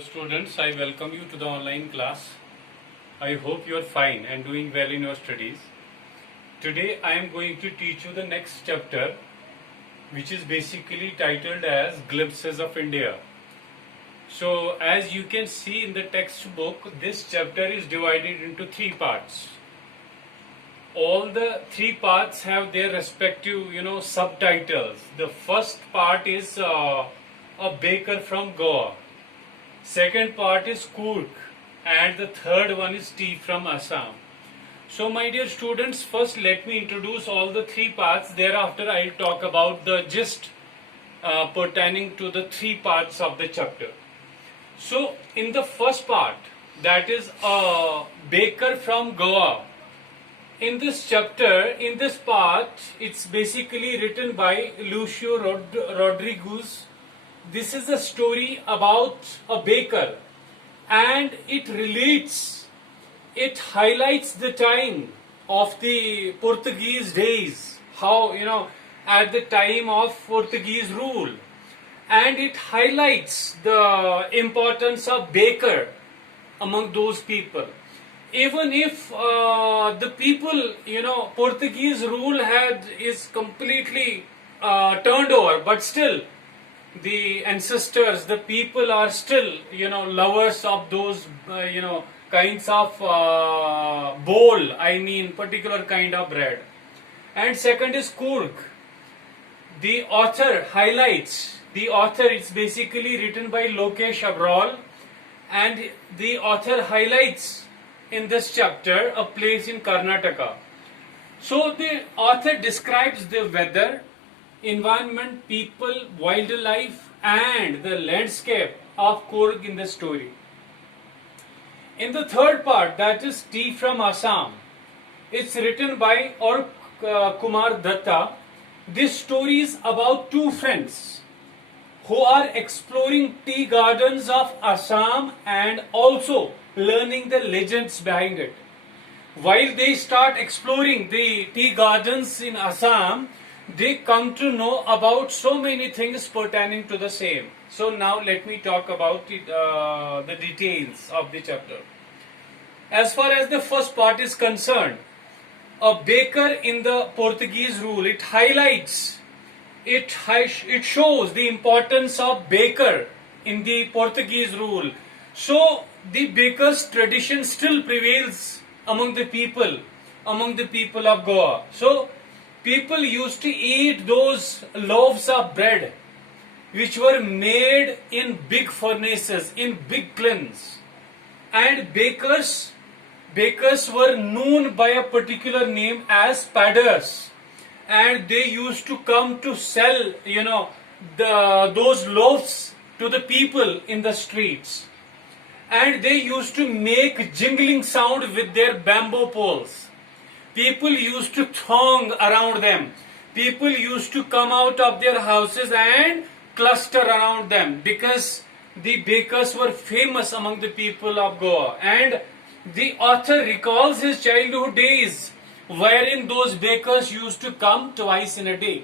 Students, I welcome you to the online class. I hope you are fine and doing well in your studies. Today I am going to teach you the next chapter, which is basically titled as Glimpses of India. So as you can see in the textbook, this chapter is divided into three parts. All the three parts have their respective, subtitles. The first part is a baker from Goa. Second part is Kurk, and the third one is tea from Assam. So my dear students, first let me introduce all the three parts. Thereafter I'll talk about the gist pertaining to the three parts of the chapter. So in the first part, that is a baker from Goa. In this chapter, in this part, it's basically written by Lucio Rodriguez. This is a story about a baker, and it highlights the time of the Portuguese days, how, at the time of Portuguese rule, and it highlights the importance of baker among those people. Even if the people, Portuguese rule is completely turned over, but still, the ancestors, the people are still, lovers of those, kinds of bowl, particular kind of bread. And second is Kurk. The author it's basically written by Lokesh Abral, and the author highlights in this chapter a place in Karnataka. So the author describes the weather, environment, people, wildlife, and the landscape of Kurg in the story. In the third part, that is Tea from Assam, it's written by Ork Kumar Datta. This story is about two friends who are exploring tea gardens of Assam and also learning the legends behind it. While they start exploring the tea gardens in Assam, they come to know about so many things pertaining to the same. So now let me talk about the details of the chapter. As far as the first part is concerned, a baker in the Portuguese rule, it shows the importance of baker in the Portuguese rule. So the baker's tradition still prevails among the people of Goa. So people used to eat those loaves of bread which were made in big furnaces, in big kilns. And bakers were known by a particular name as padders. And they used to come to sell, those loaves to the people in the streets. And they used to make jingling sound with their bamboo poles. People used to throng around them. People used to come out of their houses and cluster around them because the bakers were famous among the people of Goa. And the author recalls his childhood days wherein those bakers used to come twice in a day.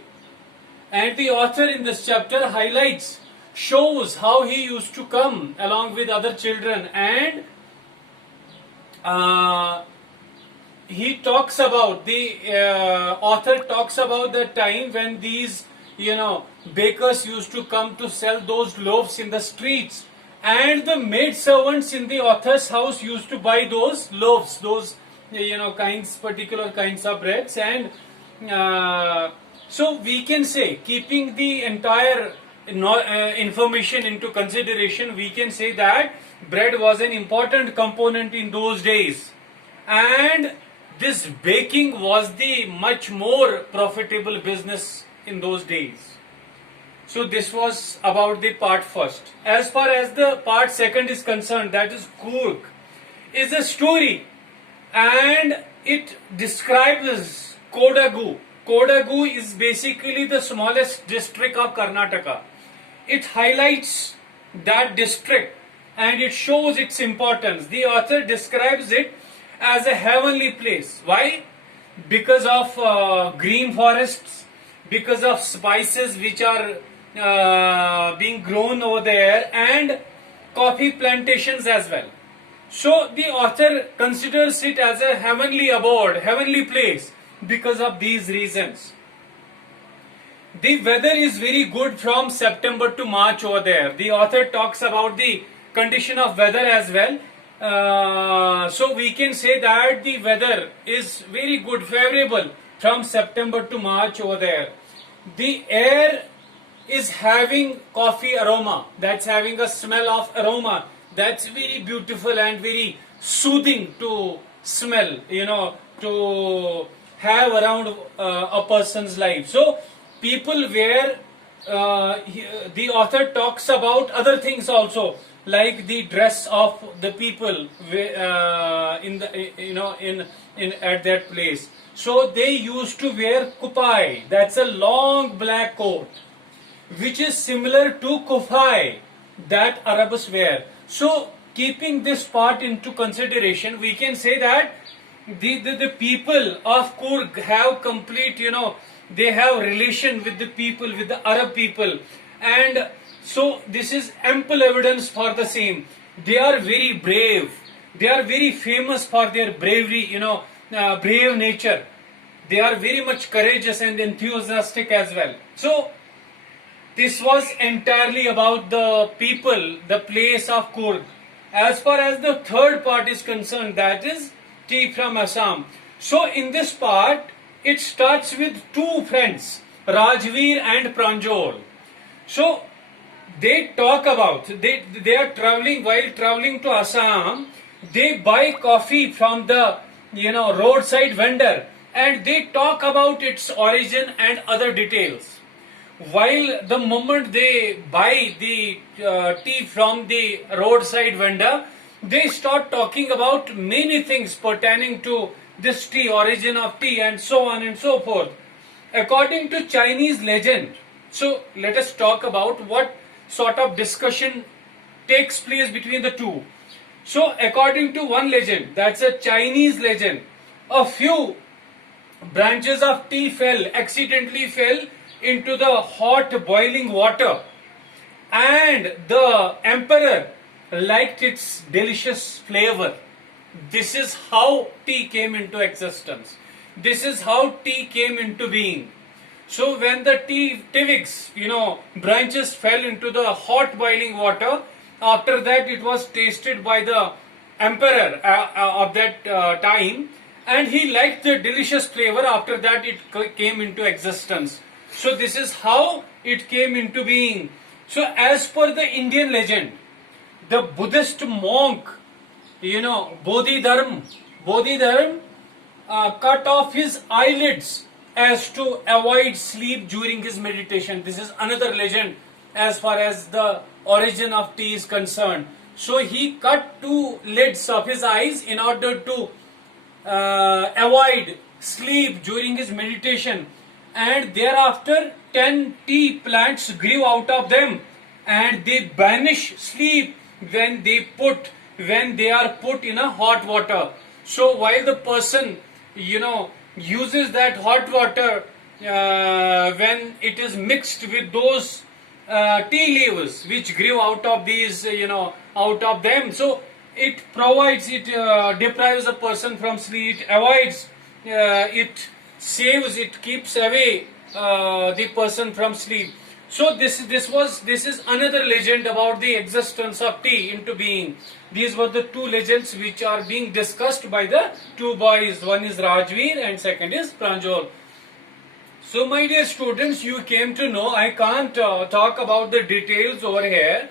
And the author in this chapter shows how he used to come along with other children, and he talks about author talks about the time when these bakers used to come to sell those loaves in the streets, and the maid servants in the author's house used to buy those loaves, those particular kinds of breads. And so we can say, keeping the entire information into consideration, we can say that bread was an important component in those days, and this baking was the much more profitable business in those days. So this was about the part first. As far as the part second is concerned, that is Kurk, is a story, and it describes Kodagu. Kodagu is basically the smallest district of Karnataka. It highlights that district and it shows its importance. The author describes it as a heavenly place. Why? Because of green forests, because of spices which are being grown over there, and coffee plantations as well. So the author considers it as a heavenly abode, heavenly place because of these reasons. The weather is very good from September to March over there. The author talks about the condition of weather as well. So we can say that the weather is very good, favorable from September to March over there. The air is having coffee aroma, that's having a smell of aroma, that's very beautiful and very soothing to smell, to have around a person's life. So people where the author talks about other things also, like the dress of the people in at that place. So they used to wear kupai, that's a long black coat, which is similar to kufai that Arabs wear. So keeping this part into consideration, we can say that the people of Coorg have complete, they have relation with the people, with the Arab people, and so this is ample evidence for the same. They are very brave. They are very famous for their bravery, brave nature. They are very much courageous and enthusiastic as well. So this was entirely about the people, the place of Coorg. As far as the third part is concerned, that is tea from Assam. So in this part, it starts with two friends, Rajveer and Pranjal. So they talk about, they are traveling, while traveling to Assam, they buy coffee from the roadside vendor, and they talk about its origin and other details. While the moment they buy the tea from the roadside vendor, they start talking about many things pertaining to this tea, origin of tea, and so on and so forth. According to Chinese legend, so let us talk about what sort of discussion takes place between the two. So according to one legend, that's a Chinese legend, a few branches of tea accidentally fell into the hot boiling water, and the emperor liked its delicious flavor. This is how tea came into existence. This is how tea came into being. So when the tea twigs, branches fell into the hot boiling water, after that it was tasted by the emperor of that time, and he liked the delicious flavor. After that it came into existence. So this is how it came into being. So as per the Indian legend, the Buddhist monk, Bodhidharma cut off his eyelids as to avoid sleep during his meditation. This is another legend as far as the origin of tea is concerned. So he cut two lids of his eyes in order to avoid sleep during his meditation, and thereafter 10 tea plants grew out of them, and they banish sleep when they are put in a hot water. So while the person uses that hot water, when it is mixed with those tea leaves which grew out of these, out of them, so it deprives a person from sleep, it avoids, it saves, it keeps away the person from sleep. So this is another legend about the existence of tea into being. These were the two legends which are being discussed by the two boys. One is Rajveer and second is Pranjal. So my dear students, you came to know I can't talk about the details over here.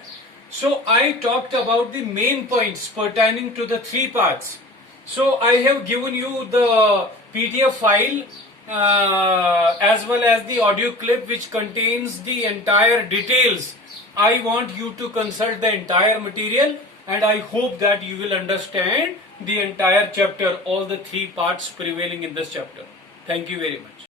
So I talked about the main points pertaining to the three parts. So I have given you the PDF file as well as the audio clip which contains the entire details. I want you to consult the entire material, and I hope that you will understand the entire chapter, all the three parts prevailing in this chapter. Thank you very much.